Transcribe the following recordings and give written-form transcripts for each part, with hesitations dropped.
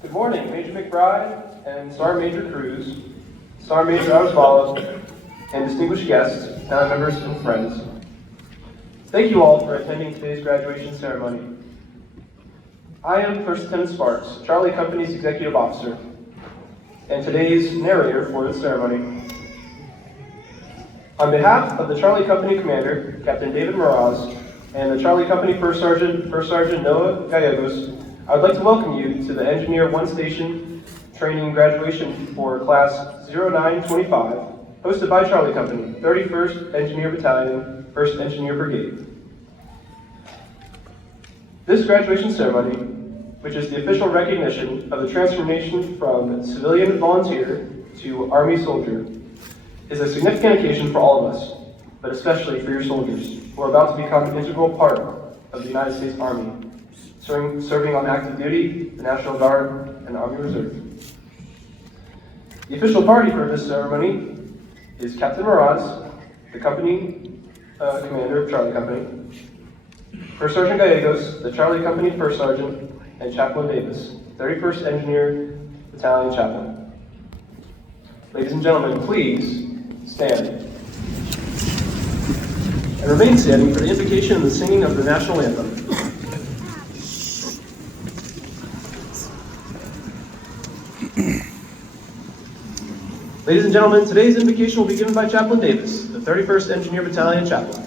Good morning, Major McBride and Sergeant Major Cruz, Sergeant Major Avasvala, and distinguished guests, family members, and friends. Thank you all for attending today's graduation ceremony. I am First Lieutenant Sparks, Charlie Company's Executive Officer, and today's narrator for the ceremony. On behalf of the Charlie Company Commander, Captain David Meraz, and the Charlie Company First Sergeant Noah Gallegos, I would like to welcome you to the Engineer One Station Training Graduation for Class 0925, hosted by Charlie Company, 31st Engineer Battalion, 1st Engineer Brigade. This graduation ceremony, which is the official recognition of the transformation from civilian volunteer to Army soldier, is a significant occasion for all of us, but especially for your soldiers, who are about to become an integral part of the United States Army, serving on active duty, the National Guard, and the Army Reserve. The official party for this ceremony is Captain Meraz, the company commander of Charlie Company, First Sergeant Gallegos, the Charlie Company First Sergeant, and Chaplain Davis, 31st Engineer Battalion Chaplain. Ladies and gentlemen, please stand. And remain standing for the invocation and the singing of the national anthem. Ladies and gentlemen, today's invocation will be given by Chaplain Davis, the 31st Engineer Battalion Chaplain.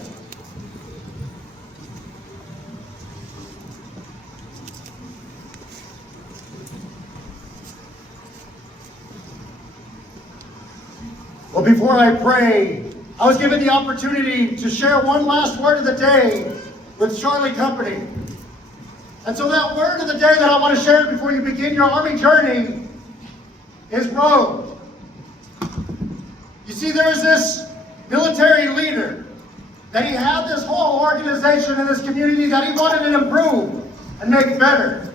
Well, before I pray, I was given the opportunity to share one last word of the day with Charlie Company. And so that word of the day that I want to share before you begin your Army journey is road. You see, there's this military leader that he had this whole organization in this community that he wanted to improve and make better.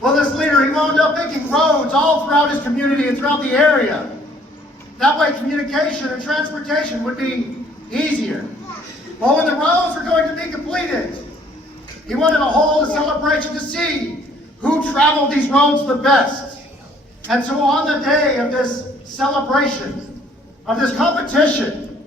Well, this leader, he wound up making roads all throughout his community and throughout the area. That way communication and transportation would be easier. Well, when the roads were going to be completed, he wanted to hold a celebration to see who traveled these roads the best. And so on the day of this celebration, of this competition,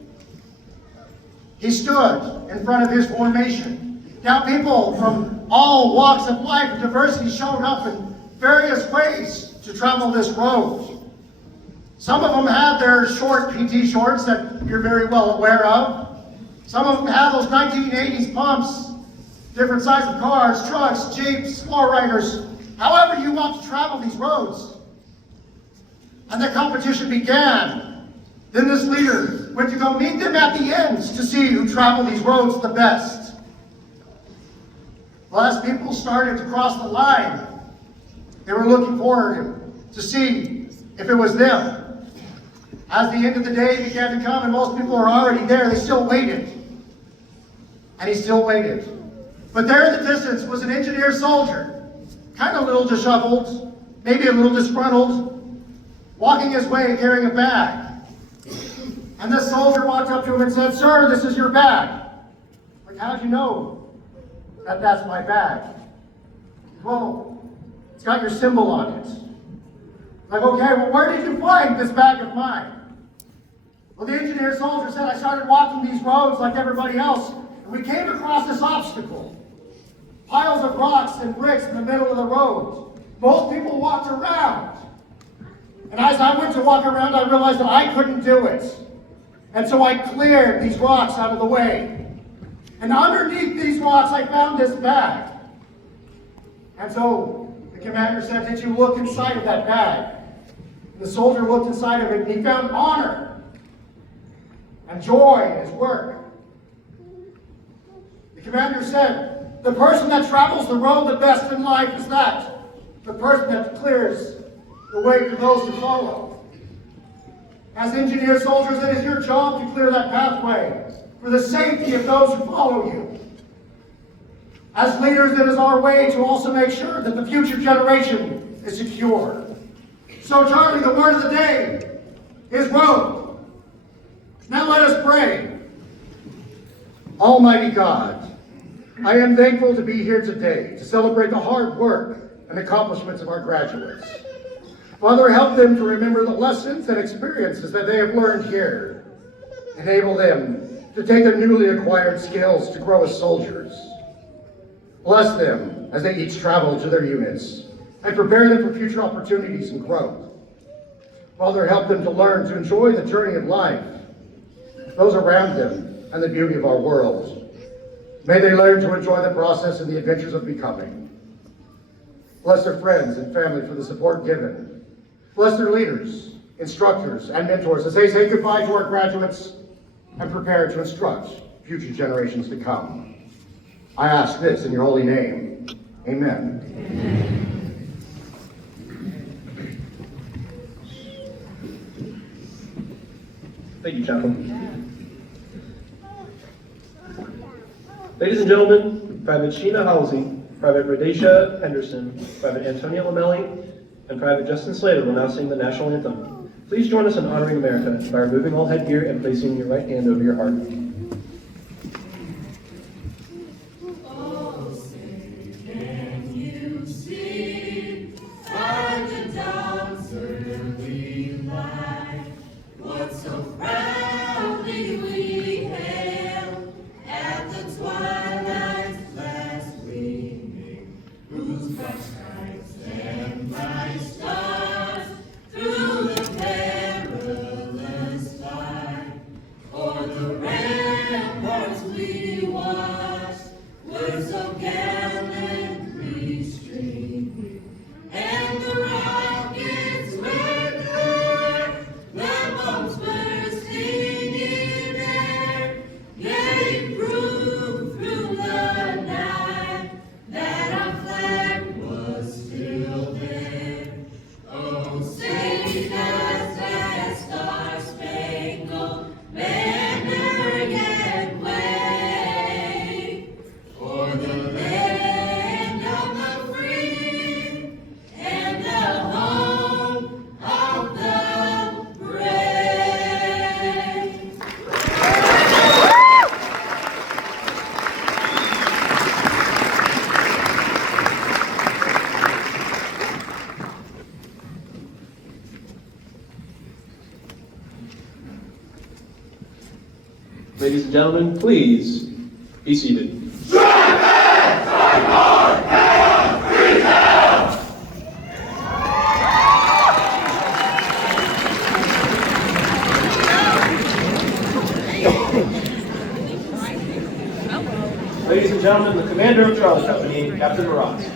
he stood in front of his formation. Now people from all walks of life and diversity showed up in various ways to travel this road. Some of them had their short PT shorts that you're very well aware of. Some of them had those 1980s pumps, different size of cars, trucks, jeeps, lowriders, however you want to travel these roads. And the competition began. Then this leader went to go meet them at the ends to see who traveled these roads the best. Well, as people started to cross the line, they were looking forward to see if it was them. As the end of the day began to come and most people were already there, they still waited. And he still waited. But there in the distance was an engineer soldier, kind of a little disheveled, maybe a little disgruntled, walking his way carrying a bag. And this soldier walked up to him and said, "Sir, this is your bag." Like, how'd you know that that's my bag? Well, it's got your symbol on it. Like, okay, well, where did you find this bag of mine? Well, the engineer soldier said, "I started walking these roads like everybody else, and we came across this obstacle. Piles of rocks and bricks in the middle of the road. Most people walked around. And as I went to walk around, I realized that I couldn't do it. And so I cleared these rocks out of the way. And underneath these rocks, I found this bag." And so the commander said, "Did you look inside of that bag?" And the soldier looked inside of it, and he found honor and joy in his work. The commander said, "The person that travels the road the best in life is the person that clears the way for those to follow." As engineer soldiers, it is your job to clear that pathway for the safety of those who follow you. As leaders, it is our way to also make sure that the future generation is secure. So, Charlie, the word of the day is road. Now let us pray. Almighty God, I am thankful to be here today to celebrate the hard work and accomplishments of our graduates. Father, help them to remember the lessons and experiences that they have learned here. Enable them to take their newly acquired skills to grow as soldiers. Bless them as they each travel to their units and prepare them for future opportunities and growth. Father, help them to learn to enjoy the journey of life, those around them, and the beauty of our world. May they learn to enjoy the process and the adventures of becoming. Bless their friends and family for the support given. Bless their leaders, instructors, and mentors as they say goodbye to our graduates and prepare to instruct future generations to come. I ask this in your holy name. Amen. Thank you, Chaplain. Ladies and gentlemen, Private Sheena Halsey, Private Radesha Henderson, Private Antonia Lamelli, and Private Justin Slater will now sing the national anthem. Please join us in honoring America by removing all headgear and placing your right hand over your heart. Ladies and gentlemen, please be seated. Ladies and gentlemen, the commander of Charlie Company, Captain Marat.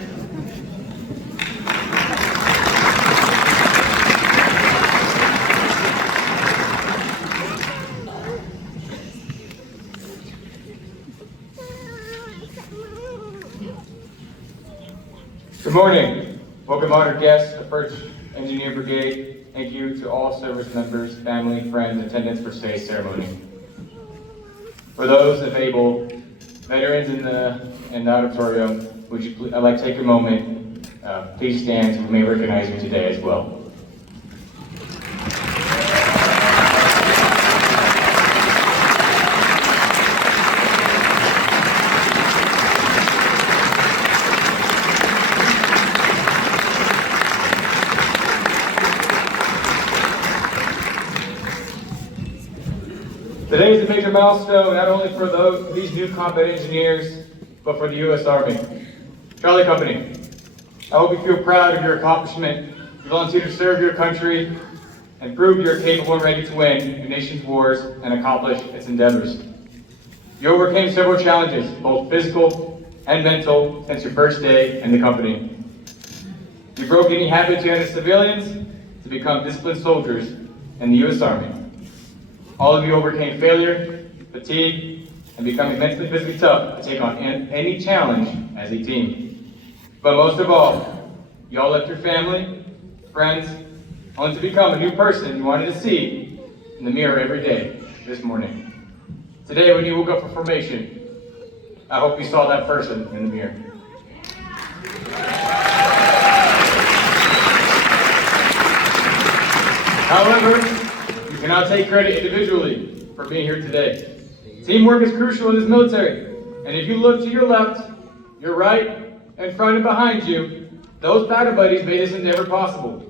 Good morning. Welcome honored guests of 1st Engineer Brigade. Thank you to all service members, family, friends, attendants for today's ceremony. For those available, veterans in the auditorium, I'd like to take a moment. Please stand so we may recognize you today as well. Today is a major milestone, not only for these new combat engineers, but for the U.S. Army. Charlie Company, I hope you feel proud of your accomplishment. You volunteered to serve your country and prove you're capable and ready to win your nation's wars and accomplish its endeavors. You overcame several challenges, both physical and mental, since your first day in the company. You broke any habits you had as civilians to become disciplined soldiers in the U.S. Army. All of you overcame failure, fatigue, and becoming mentally physically tough to take on any challenge as a team. But most of all, you all left your family, friends, only to become a new person you wanted to see in the mirror every day this morning. Today, when you woke up for formation, I hope you saw that person in the mirror. However, you cannot take credit individually for being here today. Teamwork is crucial in this military, and if you look to your left, your right, in front, and behind you, Those powder buddies made this endeavor possible.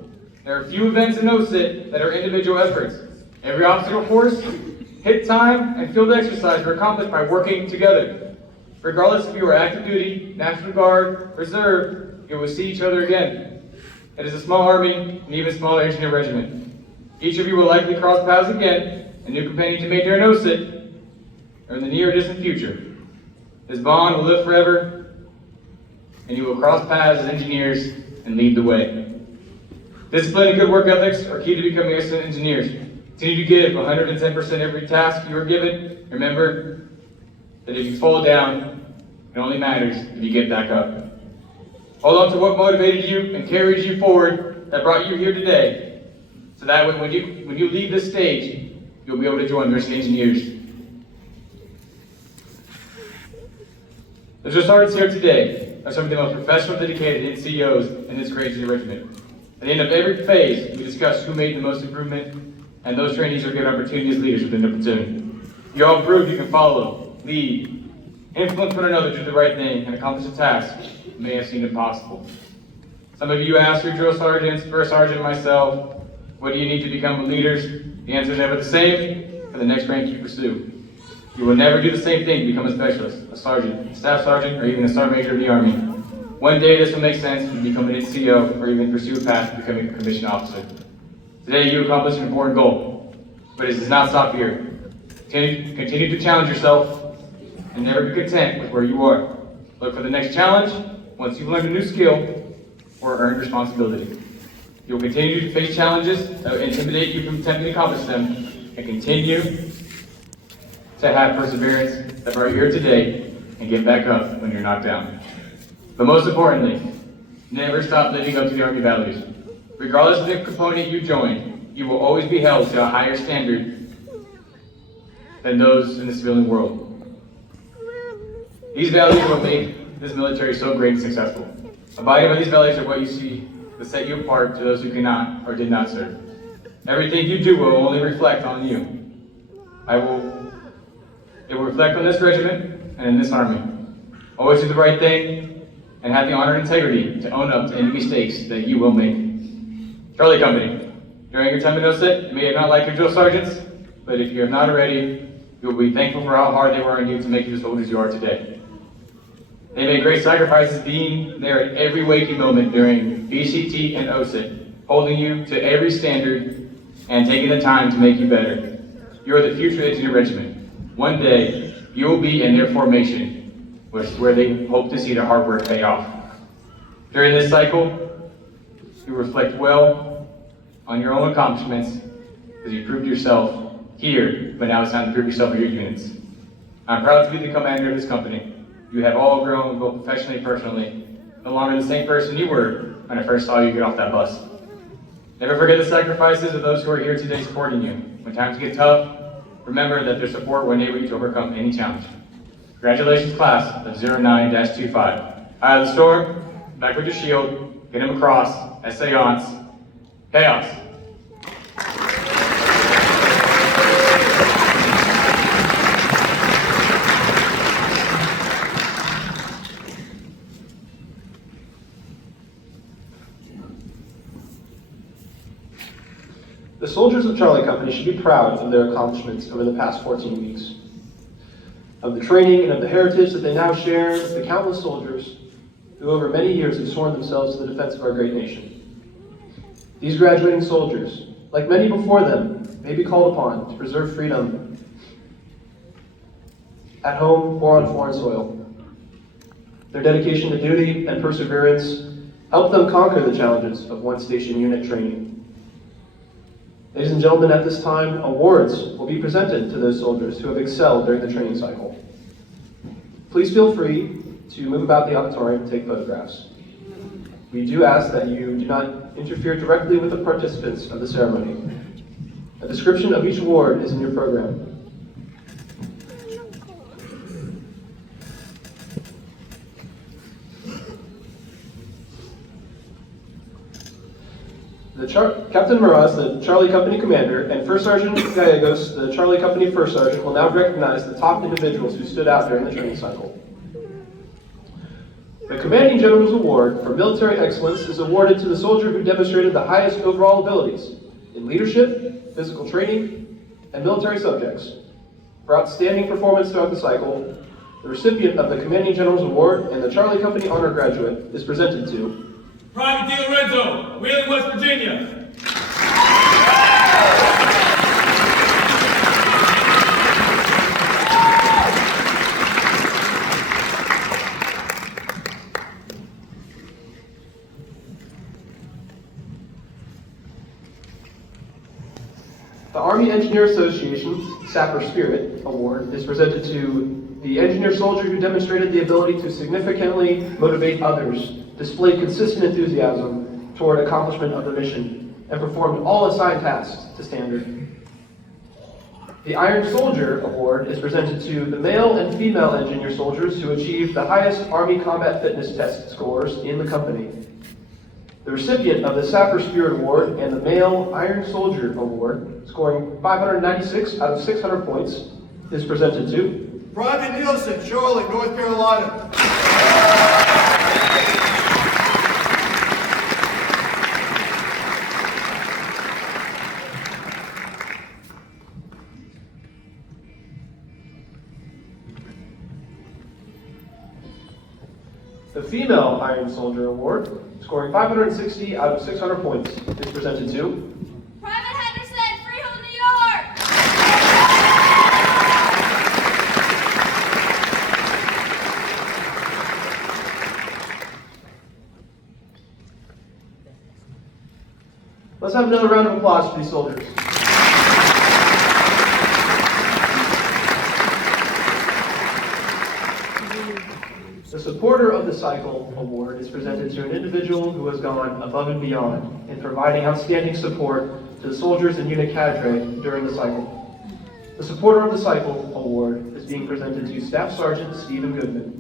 There are few events in OSIT that are individual efforts. Every obstacle course, hit time, and field exercise were accomplished by working together. Regardless if you were active duty, National Guard, Reserve, you will see each other again. It is a small army, and even smaller engineer regiment. Each of you will likely cross paths again, a new companion to make during OSIT, or in the near or distant future. This bond will live forever, and you will cross paths as engineers and lead the way. Discipline and good work ethics are key to becoming excellent engineers. Continue to give 110% every task you are given. Remember that if you fall down, it only matters if you get back up. Hold on to what motivated you and carried you forward that brought you here today. So that way, when you leave this stage, you'll be able to join the rest of the engineers. The drill sergeants here today are some of the most professional, dedicated NCOs in this great engineer regiment. At the end of every phase, we discuss who made the most improvement, and those trainees are given opportunity as leaders within their platoon. You all proved you can follow, lead, influence one another to do the right thing, and accomplish a task that may have seemed impossible. Some of you asked your drill sergeants, first sergeant, and myself, what do you need to become leaders? The answer is never the same for the next rank you pursue. You will never do the same thing to become a specialist, a sergeant, a staff sergeant, or even a sergeant major of the Army. One day this will make sense to become an NCO or even pursue a path to becoming a commissioned officer. Today you accomplished an important goal, but it does not stop here. Continue to challenge yourself and never be content with where you are. Look for the next challenge once you've learned a new skill or earned responsibility. You will continue to face challenges that will intimidate you from attempting to accomplish them, and continue to have perseverance that brought you here today and get back up when you're knocked down. But most importantly, never stop living up to the Army values. Regardless of the component you join, you will always be held to a higher standard than those in the civilian world. These values are what make this military so great and successful. Abiding by these values are what you see that set you apart to those who cannot or did not serve. Everything you do will only reflect on you. It will reflect on this regiment and in this Army. Always do the right thing and have the honor and integrity to own up to any mistakes that you will make. Charlie Company, during your time in OSIT, you may not like your drill sergeants, but if you have not already, you will be thankful for how hard they were on you to make you the soldiers you are today. They made great sacrifices being there at every waking moment during BCT and OSIT, holding you to every standard and taking the time to make you better. You are the future engineer regiment. One day, you will be in their formation, which is where they hope to see their hard work pay off. During this cycle, you reflect well on your own accomplishments as you proved yourself here, but now it's time to prove yourself in your units. I'm proud to be the commander of this company. You have all grown both professionally and personally, no longer the same person you were when I first saw you get off that bus. Never forget the sacrifices of those who are here today supporting you. When times get tough, remember that their support will enable you to overcome any challenge. Congratulations, class of 09-25. Eye of the storm, back with your shield, get him across, essayance, chaos. The soldiers of Charlie Company should be proud of their accomplishments over the past 14 weeks, of the training and of the heritage that they now share with the countless soldiers who over many years have sworn themselves to the defense of our great nation. These graduating soldiers, like many before them, may be called upon to preserve freedom at home or on foreign soil. Their dedication to duty and perseverance helped them conquer the challenges of one-station unit training. Ladies and gentlemen, at this time, awards will be presented to those soldiers who have excelled during the training cycle. Please feel free to move about the auditorium and take photographs. We do ask that you do not interfere directly with the participants of the ceremony. A description of each award is in your program. Captain Meraz, the Charlie Company Commander, and First Sergeant Gallegos, the Charlie Company First Sergeant, will now recognize the top individuals who stood out during the training cycle. The Commanding General's Award for Military Excellence is awarded to the soldier who demonstrated the highest overall abilities in leadership, physical training, and military subjects. For outstanding performance throughout the cycle, the recipient of the Commanding General's Award and the Charlie Company Honor Graduate is presented to Private DiLorenzo, Wheeling, West Virginia. The Army Engineer Association's Sapper Spirit Award is presented to the engineer soldier who demonstrated the ability to significantly motivate others, displayed consistent enthusiasm toward accomplishment of the mission, and performed all assigned tasks to standard. The Iron Soldier Award is presented to the male and female engineer soldiers who achieved the highest Army combat fitness test scores in the company. The recipient of the Sapper Spirit Award and the Male Iron Soldier Award, scoring 596 out of 600 points, is presented to Private Nielsen, Charlotte, North Carolina. The Female Iron Soldier Award, scoring 560 out of 600 points, is presented to Private Henderson, Freehold, New York! Let's have another round of applause for these soldiers. The Supporter of the Cycle Award is presented to an individual who has gone above and beyond in providing outstanding support to the soldiers and unit cadre during the cycle. The Supporter of the Cycle Award is being presented to Staff Sergeant Stephen Goodman.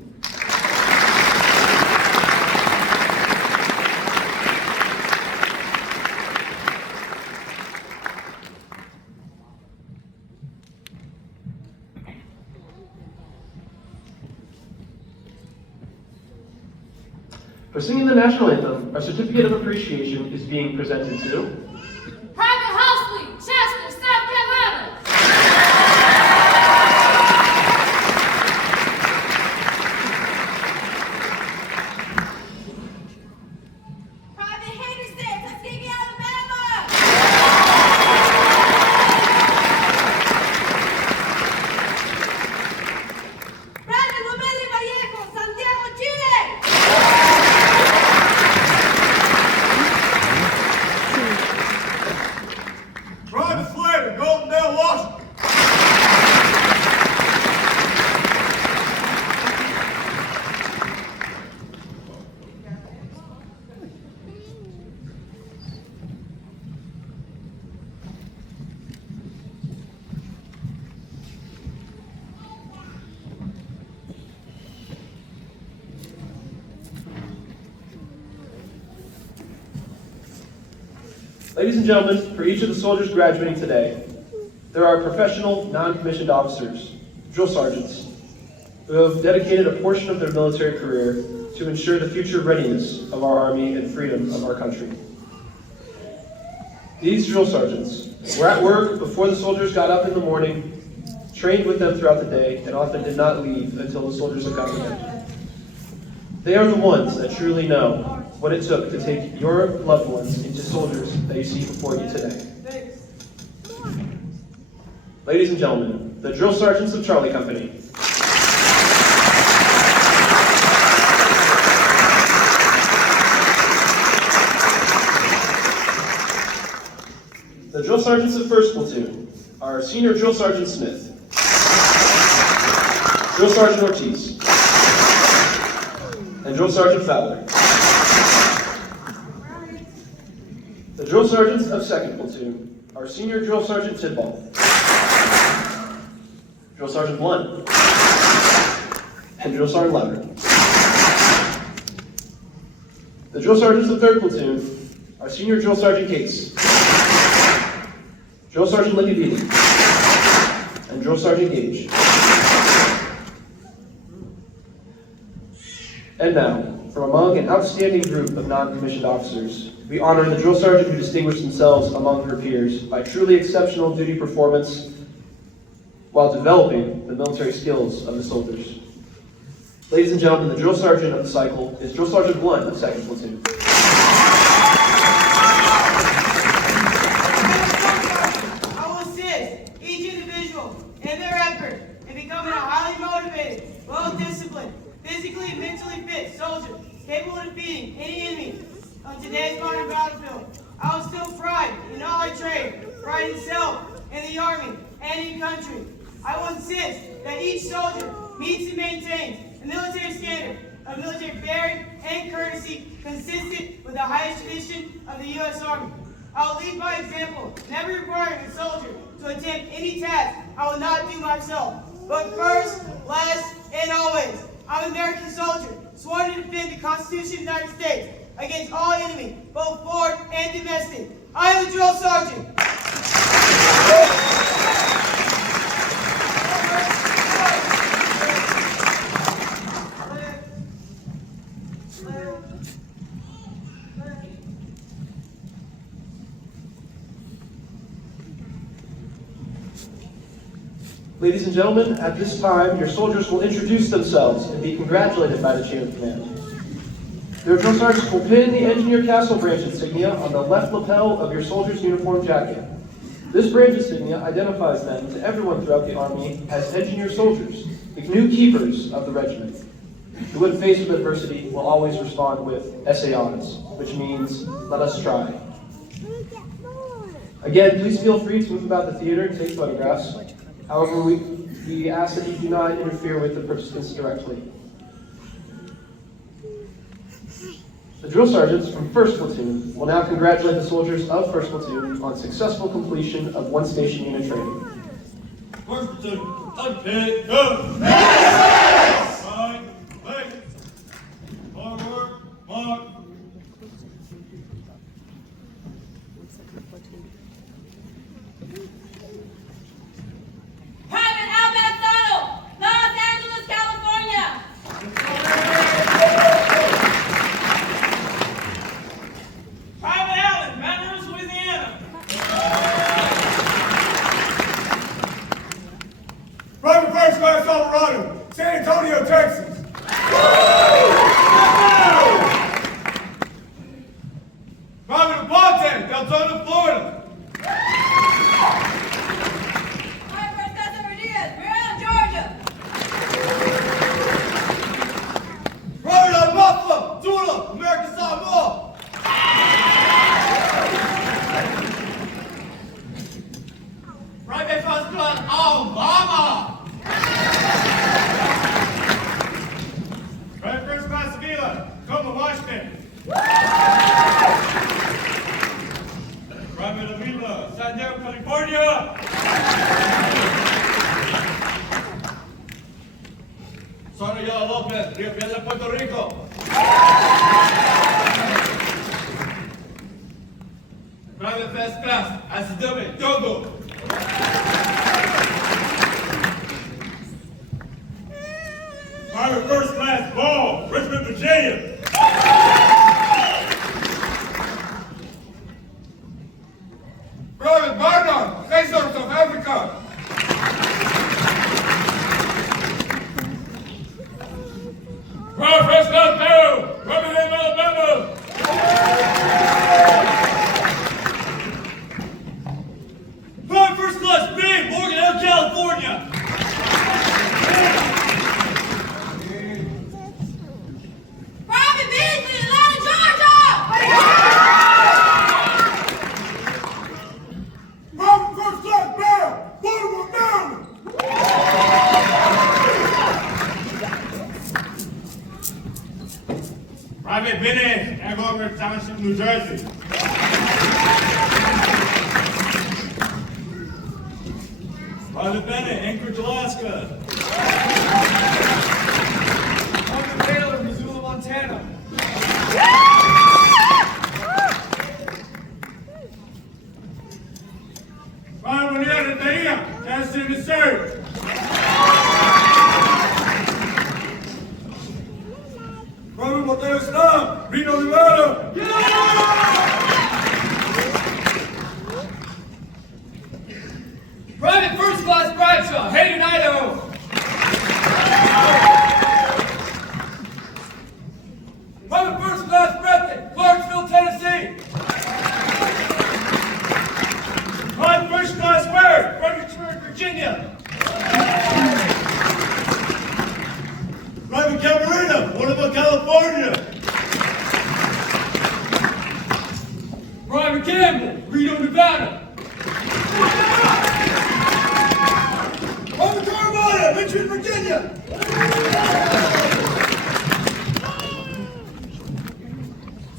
For singing the national anthem, our certificate of appreciation is being presented to Private Housley, Chester, South Carolina! Private Henderson, Tuskegee, Alabama! Private Lomeli Vallejo, Santiago, Chile! Private Slater, Goldendale, Washington. Ladies and gentlemen, for each of the soldiers graduating today, there are professional, non-commissioned officers, drill sergeants, who have dedicated a portion of their military career to ensure the future readiness of our Army and freedom of our country. These drill sergeants were at work before the soldiers got up in the morning, trained with them throughout the day, and often did not leave until the soldiers had gone to bed. They are the ones that truly know what it took to take your loved ones into soldiers that you see before you today. Ladies and gentlemen, the drill sergeants of Charlie Company. The drill sergeants of 1st Platoon are Senior Drill Sergeant Smith, Drill Sergeant Ortiz, and Drill Sergeant Fowler. The drill sergeants of 2nd Platoon are Senior Drill Sergeant Tidball, Drill Sergeant Blunt, and Drill Sergeant Lever. The drill sergeants of 3rd Platoon are Senior Drill Sergeant Case, Drill Sergeant Libby Beatty, and Drill Sergeant Gage. And now, from among an outstanding group of non-commissioned officers, we honor the drill sergeant who distinguished themselves among her peers by truly exceptional duty performance while developing the military skills of the soldiers. Ladies and gentlemen, the drill sergeant of the cycle is Drill Sergeant Blunt of 2nd Platoon. I will assist each individual in their effort in becoming a highly motivated, well-disciplined, physically and mentally fit soldier capable of defeating any enemy on today's modern battlefield. I will instill pride in all I train, pride in self, in the Army, and in country. I will insist that each soldier meets and maintains a military standard of military bearing and courtesy consistent with the highest tradition of the U.S. Army. I will lead by example, never requiring a soldier to attempt any task I will not do myself. But first, last, and always, I'm an American soldier, sworn to defend the Constitution of the United States against all enemy, both foreign and domestic. I am a drill sergeant. Ladies and gentlemen, at this time, your soldiers will introduce themselves and be congratulated by the chain of command. Your drill sergeants will pin the Engineer Castle branch insignia on the left lapel of your soldier's uniform jacket. This branch insignia identifies them to everyone throughout the Army as engineer soldiers, the new keepers of the regiment, who when faced with adversity will always respond with SARs, which means let us try. Again, please feel free to move about the theater and take photographs. However, we ask that you do not interfere with the participants directly. The drill sergeants from 1st Platoon will now congratulate the soldiers of 1st Platoon on successful completion of one station unit training. 1st Platoon, unpin, go! Right, leg, forward, mark. Private Albert Donald, Los Angeles, California. Private Allen, Baton Rouge, Louisiana. Private First Class Colorado, San Antonio, Texas. Private Aponte, Deltona, Florida. Private Cesar Diaz, Maryland, Georgia. Private Buffalo, Tula, American Samoa. Private First Class Alabama. Private First Class Sevilla, Tacoma, Washington. Private Avila, San Diego, California. Sonia Lopez, Rio Piedra, Puerto Rico. Private First Class, Asidome, Togo. Private First Class Ball, Richmond, Virginia. Private Barnard, Azores of Africa. Private First Class Barrow, Birmingham, Alabama. Private First Class B, Morgan Hill, California. Private Beasley, Atlanta, Georgia. Private First Class Bear, Baltimore, Maryland. Private Bennett, Andover Township, New Jersey. Private Bennett, Anchorage, Alaska. Private Taylor, Missoula, Montana. Private Juliana Dania, Kansas City, Missouri. Private Campbell, Reno, Nevada. Private Carmona, Richmond, Virginia.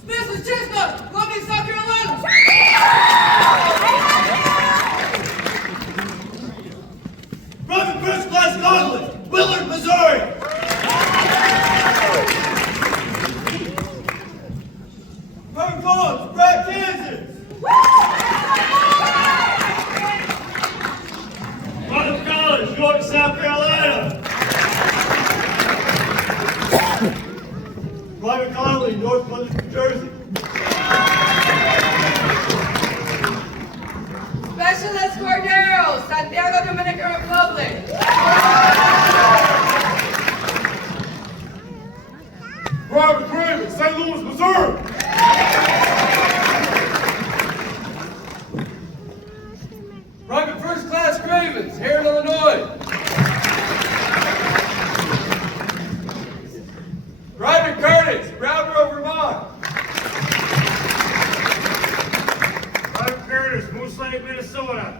Smith Chestnut, Columbia, South Carolina. Private First Class Conley, Willard, Missouri. Private Collins, Brad, Kansas. Private College, York, South Carolina. Private Conley, North Clinton, New Jersey. Specialist Cordero, Santiago, Dominican Republic. Private Craven, St. Louis, Missouri. Private First Class Cravens, here in Illinois. Private Curtis, Brattleboro, Vermont. Private Curtis, Moose Lake, Minnesota.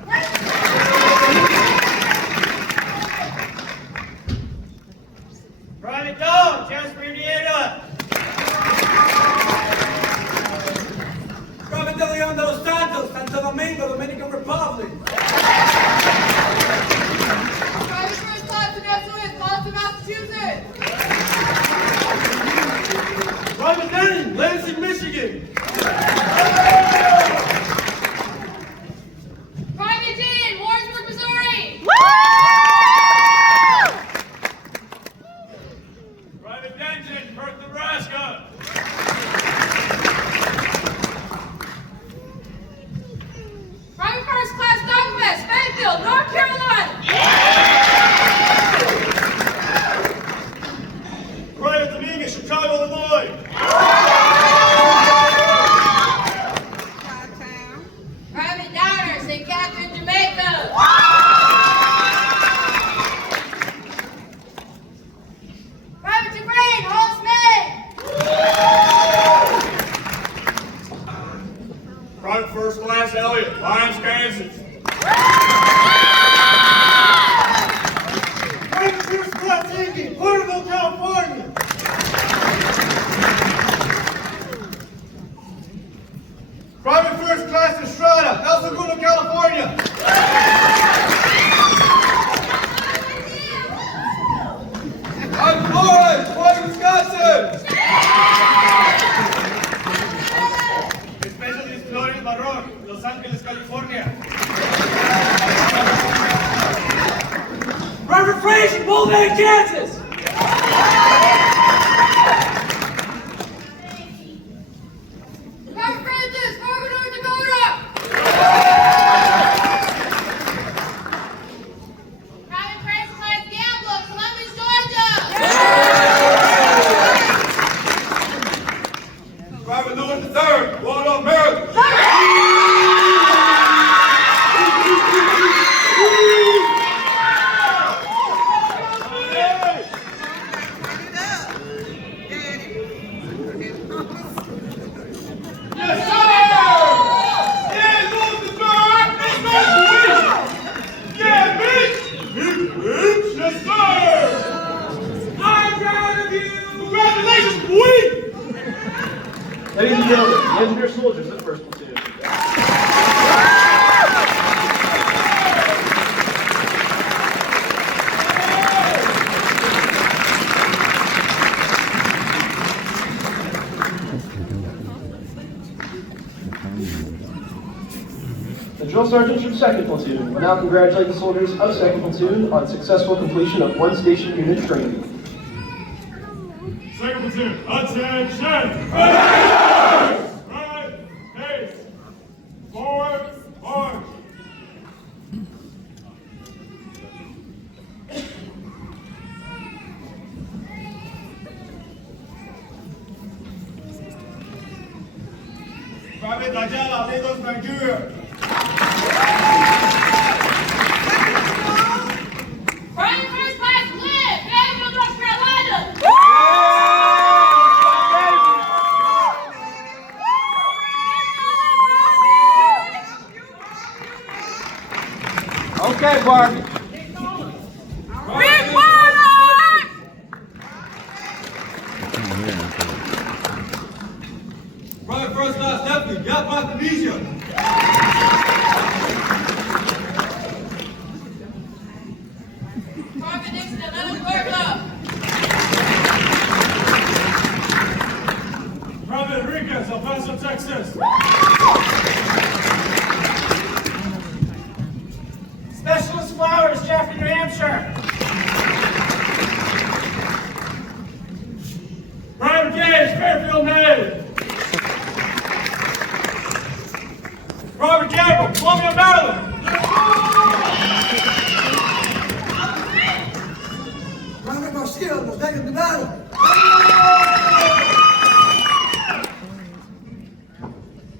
Private Dog, Jasper, Indiana. Private De Leon de los Santos, Santo Domingo, Dominican Republic. Private First Class Vanessa Lewis, Boston, Massachusetts. Private Denning, Lansing, Michigan. Private Dean, Warrensburg, Missouri. Private Denton, Perth, Nebraska. Private First Class Douglas, Springfield, North Carolina. Private Dominguez, Chicago, Illinois. Private Downer, St. Catherine, Jamaica. Private Dufresne, Hollis, Maine. Private First Class Elliott, Lyons, Kansas. Private First Class Ingy, Porterville, California. Private First Class Estrada, El Segundo, California. I'm Florence, Floyd, Wisconsin. Specialist Flores Barron, Los Angeles, California. Private Frazier, Bullman, Kansas. Private Francis, Fargo, North Dakota. Private First Class Gambler, Columbus, Georgia. Private Lewis III, Waldorf, Maryland. Yes, sir! Yeah, Lewis III! Yeah, bitch! Yes, sir! I'm proud of you! Congratulations, boy! Ladies and gentlemen, the engineer soldiers of the first platoon. The drill sergeants from 2nd Platoon will now congratulate the soldiers of 2nd Platoon on successful completion of one station unit training. Second platoon, attention! Right, pace, forward, march. Private Ayala, Lagos, Nigeria. Private First Class Liv, Fayetteville, North Carolina. Okay, Barbie. Big Walnut! Private First Class Deputy, Yap Indonesia. Private Nixon, Atlanta Pueblo. Private Enriquez, El Paso, Texas. Specialist Flowers, Jeffrey, New Hampshire. Private Gage, Fairfield, Maine. Robert Gamble, Columbia, Maryland. Private Garcia, Las Vegas, Nevada.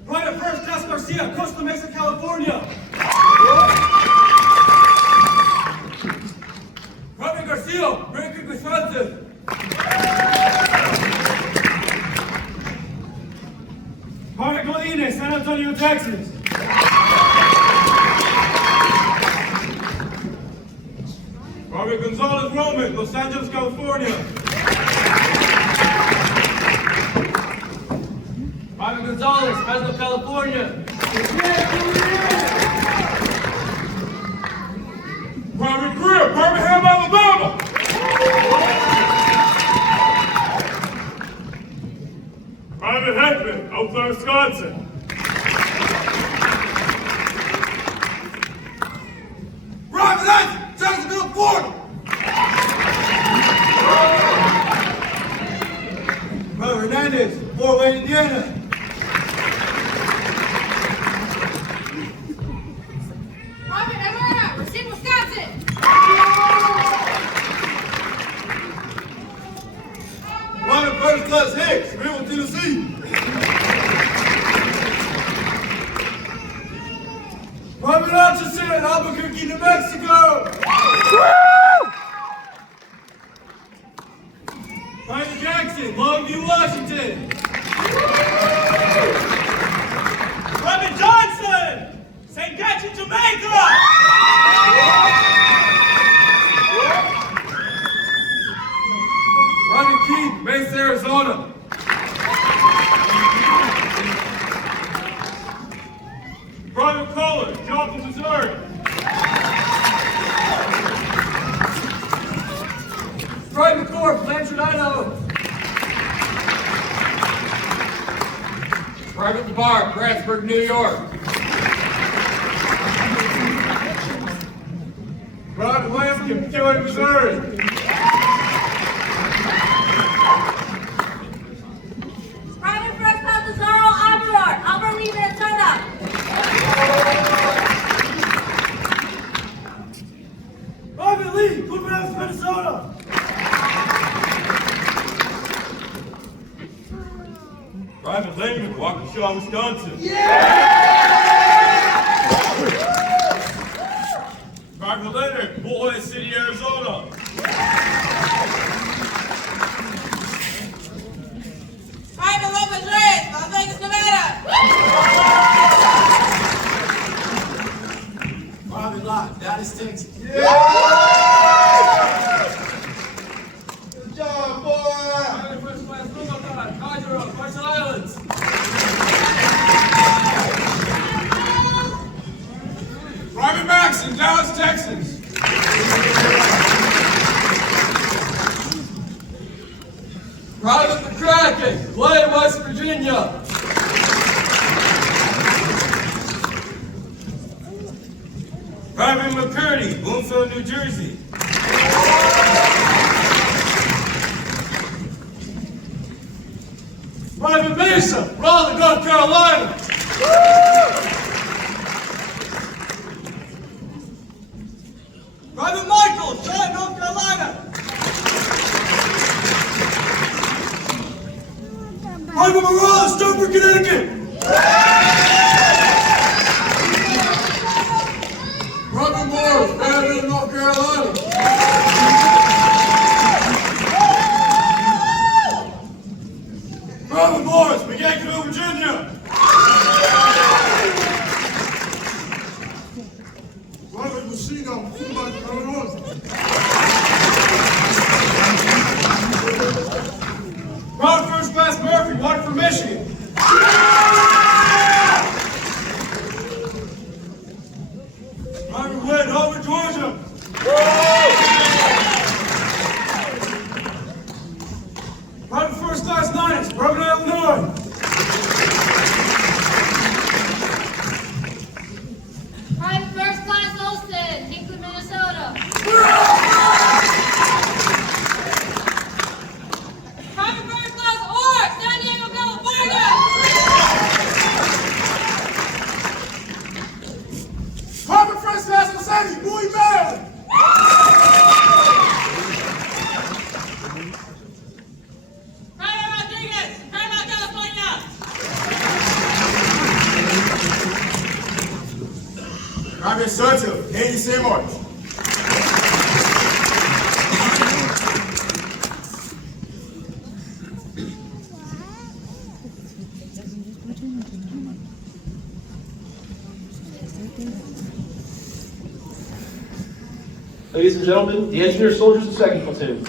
Private First Class Garcia, Costa Mesa, California. Private Garcia, Grand Creek, Wisconsin. Private Godinez, San Antonio, Texas. Private Gonzalez Roman, Los Angeles, California. Private Gonzalez, Fresno, California. Private Greer, Birmingham, Alabama. Private Heckman, Eau Claire, Wisconsin. Private Isaac, Jacksonville, Florida. Private Hernandez, Fort Wayne, Indiana. Private Herrera, Racine, Wisconsin. Private First Class Hicks, Greenville, Tennessee. Private Hutchinson, Albuquerque, New Mexico. Private Jackson, Longview, Washington. Private Johnson, St. Catherine, Jamaica. Private Keith, Mesa, Arizona. Private Kohler, Joplin, Missouri. Private Corps, Blanchard, Idaho. Private DeBar, Brandsburg, New York. Private Lansky, McKinley, Missouri. Private First Class Lazaro Amador, Albert Lee, Minnesota. Private Lee, Good Rapids, Minnesota. Private Lehman, Waukesha, Wisconsin. Private Leonard, Bullhead City, Arizona. Private Lopez Reyes, Las Vegas, Nevada. Private Locke, Dallas, Texas. Good job, boy. Private First Class Bogota, Codero, Marshall Islands. Private Maxson, Dallas, Texas. Private McCracken, Clay, West Virginia. Private McCurdy, Bloomfield, New Jersey. Private Mesa, Raleigh, North Carolina. Private Michael, Charlotte, North Carolina. Private Morales, Stamford, Connecticut. Private Morris, Fairfield, North Carolina. Private Morris, McAnkville, Virginia. Private Messino, Private Sergeant Katie Seymour. Ladies and gentlemen, the Engineer Soldiers of 2nd Platoon.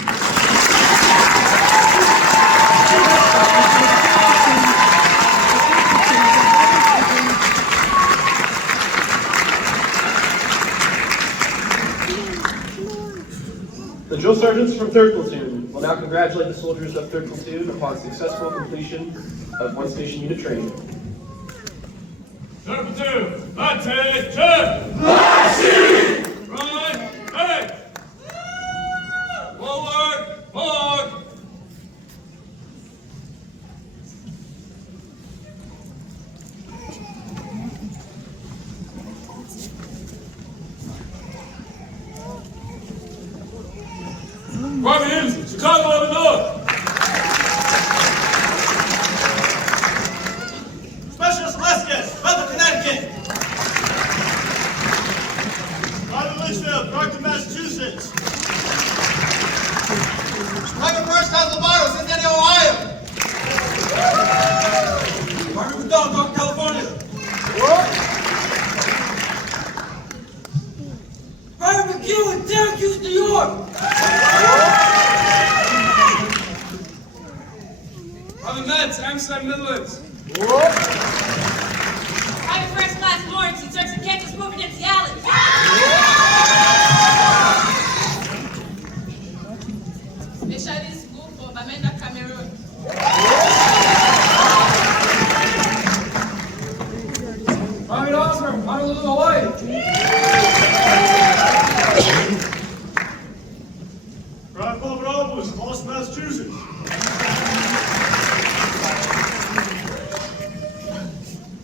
The drill sergeants from 3rd Platoon will now congratulate the soldiers of 3rd Platoon upon successful completion of one station unit training. 3rd Platoon, attention! Marching! Right, hey! Forward, forward! Private Hughes, Chicago, Illinois! Specialist Vasquez, Bethel, Connecticut. Private Litchfield, Brockton, Massachusetts. Private First Class Lovato, Cincinnati, Ohio. Private McDonald, North California. Private McEwen, Syracuse, New York! Private Metz, Amsterdam, Netherlands! Private First Class Lawrence in Turks and Caicos moving into Dallas. Specialist Group for Bamenda, Cameroon. Private Osborne, Honolulu, Hawaii! Private Papadopoulos, Boston, Massachusetts.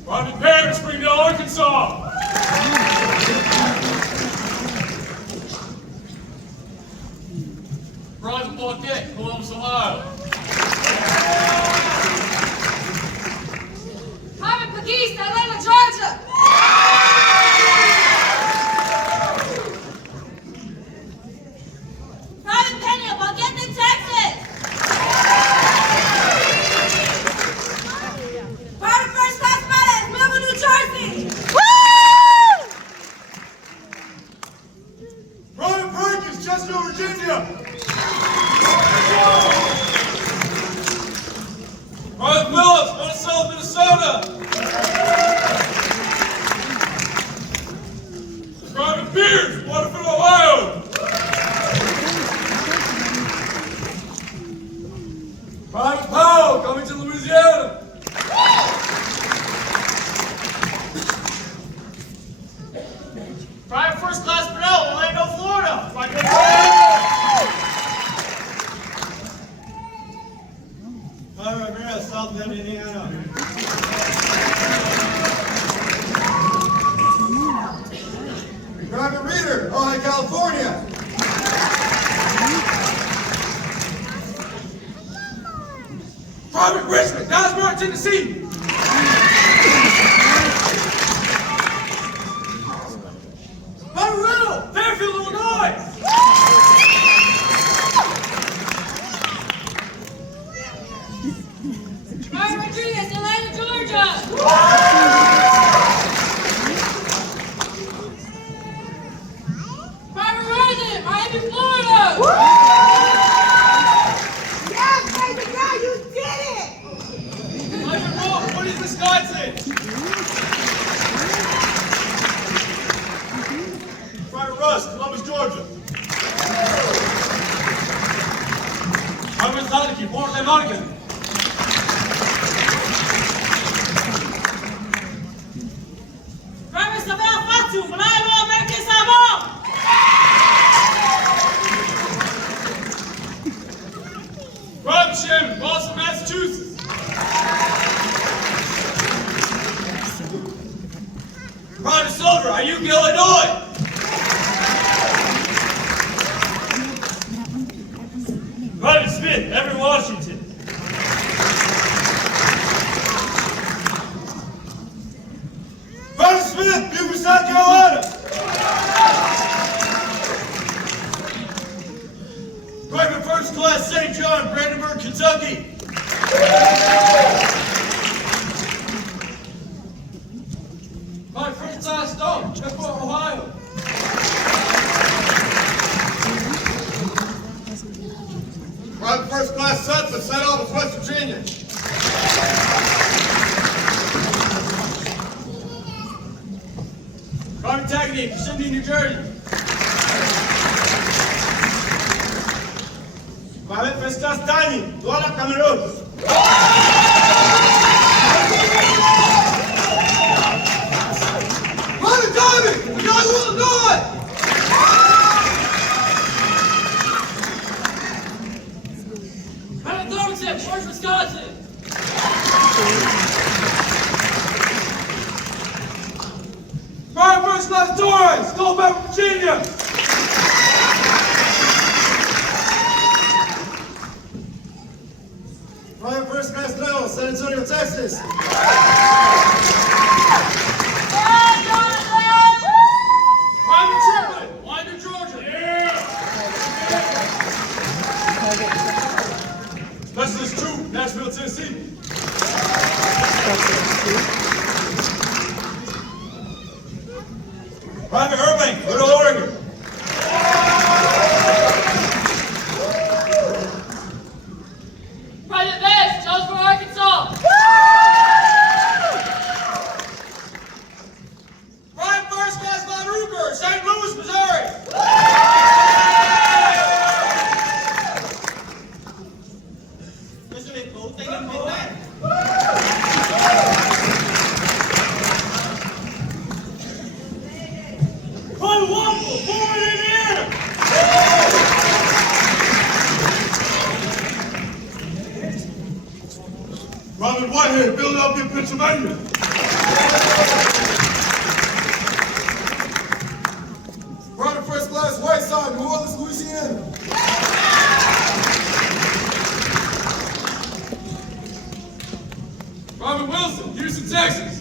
Private Perry, Springdale, Arkansas! Private Paquette, Columbus, Ohio! Private Pagiste, Atlanta, Georgia. Private Penny, Buckhead, Texas. Private First Class Meadows, Millville, New Jersey. Private Perkins, Chester, Virginia. Private Phillips, Minnesota, Minnesota! Private Pierce, Waterford, Ohio! Private Powell, coming to Louisiana! Private First Class Burnell, Orlando, Florida. Private Ramirez, South Bend, Indiana. Private Reader, Ojai, California. Private Richmond, Dallasboro, Tennessee! Private Riddle, Fairfield, Illinois! Private Rodriguez, Atlanta, Georgia. Private Rosen, Miami, Florida. Yes, baby girl, you did it! Private Wolf, Woody, Wisconsin! Private Russ, Columbus, Georgia. Private Zadiki, Portland, Oregon! Private Samuel Fatu, Reliable American Samoa! Private Shim, Boston, Massachusetts! Private Soldier, Ayuka, Illinois! Private Smith, Everett, Washington! Private Smith, Beaufort, South Carolina. Private First Class Stone, Checkpoint, Ohio. Private First Class Sutton, St. Albans, West Virginia. Private Taggany, Kissimmee, New Jersey. Private First Class Dining, Douala, Cameroon. Private Diamond, Chicago, Illinois. Private Thornton, Forest, Wisconsin. Private First Class Torres, Goldberg, Virginia. Private First Class Leon, San Antonio, Texas. Private Triplet, Winder, Georgia. Specialist Troop, Nashville, Tennessee. Private Irving, Little Oregon. Private Vest, Jonesboro, Arkansas. Private First Class Von Ruger, St. Louis, Missouri. Private Waffle, Fort Indiana. Private Whitehead, Philadelphia, Pennsylvania. Private First Class Whiteside, New Orleans, Louisiana. Private Wilson, Houston, Texas.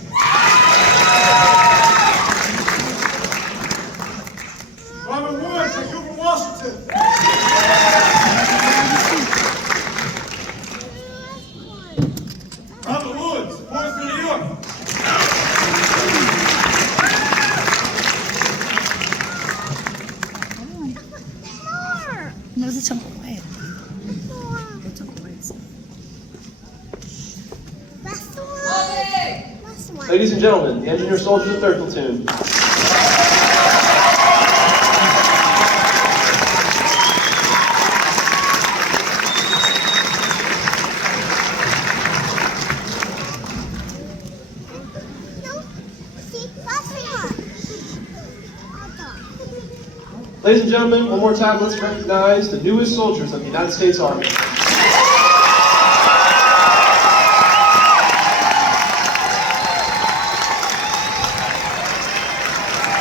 Private Woods, Vancouver, Washington. Private Woods, Portsmouth, New York. No, it's a quiet. It's a quiet. Ladies and gentlemen, the Engineer Soldiers of Third Platoon. Ladies and gentlemen, one more time, let's recognize the newest soldiers of the United States Army.